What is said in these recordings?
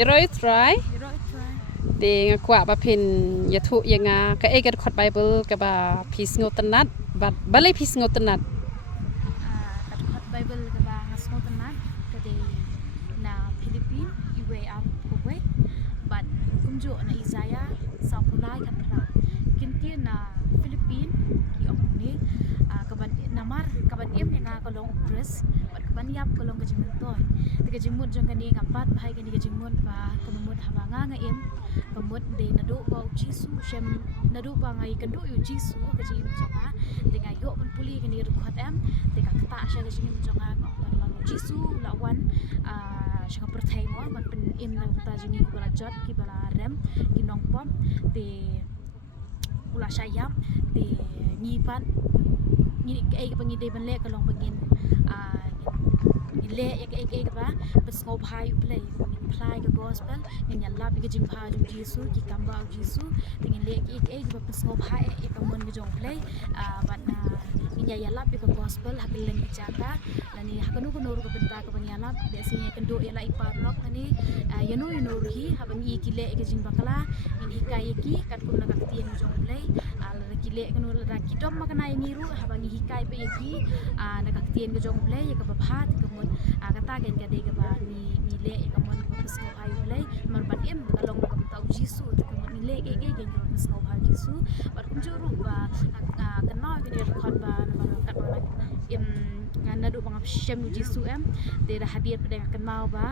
Yero try de kwa ba pin yathu yanga ka eget khot bible ka ba pis ngotanat bat balai pis ngotanat kat khot bible ka ba ngasngotanat ka de na Philippine iwe up kowe bat kumjo na Isaiah sa kulay kat ra kinti na Philippine ki omni ka ban namar ka ban em nga kolong press bat ka ban yap kolong ka jimuntoy ka jimut jong kani ngapat bhai kani ka jimut ba kamut habanga nga em kamut de nado ba jisu shem nado ba ngai kando yu jisu ka jim jonga de nga yo pun puli kani ka khot em de ka kata sha ka jim jonga ba jisu lawan sha perthai mo man pen em na ta jini bala jot ki bala rem ki nong pom de ula shayam de ngipan ni ai pangi de ban le ka long pangin le ek ba bes ngop hai play apply the gospel nya la bi jing pha jung jisu ki kamba jisu dengan le ek ba bes ngop hai ek mon bi jong play ban nya ya la bi gospel hak leng bicara lani hakanu ko noru ko benta ko banya la de si kendo ya la ipar lok lani yanu hi haban i ki le ek jing bakala ini hikai ki kat kum na kakti jong play kile kanu la ki dom makana ngiru habangi hikai pe ki na kaktien ke jong play ka babhat ka mon kata gen ka de ka ba ni le ka mon ko pesno ai play mar ban em ka long ka tau jisu ka mon ni le ke gen ko pesno ha jisu bar kum juru ba kana ke de khot ba na kat ba em ngana do bang shem jisu em de da hadiat pada kan mau ba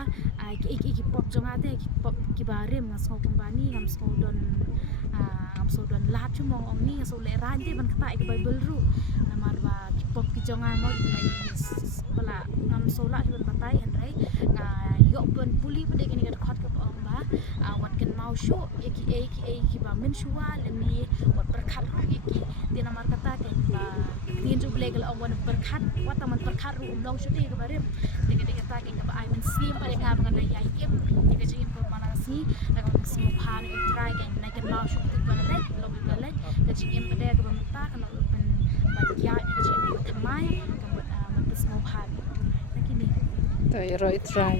ki pop jong ate ki pop ki ba rem ngaso kumbani ngam so don so don lat chumong ong ni so le ran je ban kata ke bible ru namar ba pop ki jonga mo bala ngam so lat ban patai han rai yo pun puli pade ke ni khot ke ong ba wat ken mau sho ki ba min shwa le mi wat perkhat ru ki de namar kata ke ba tin ju ble gal ong wan perkhat wat man perkhat ru long shu de ke bare de kata ke ba ai man sim pade ngam ngan ya em ke jin ko mana si na ko sim phan ke try ke na ke mau shu ke jing pada ke bamta kana pen bagya ke jing thamai ke man pesno bhag nakini to yero try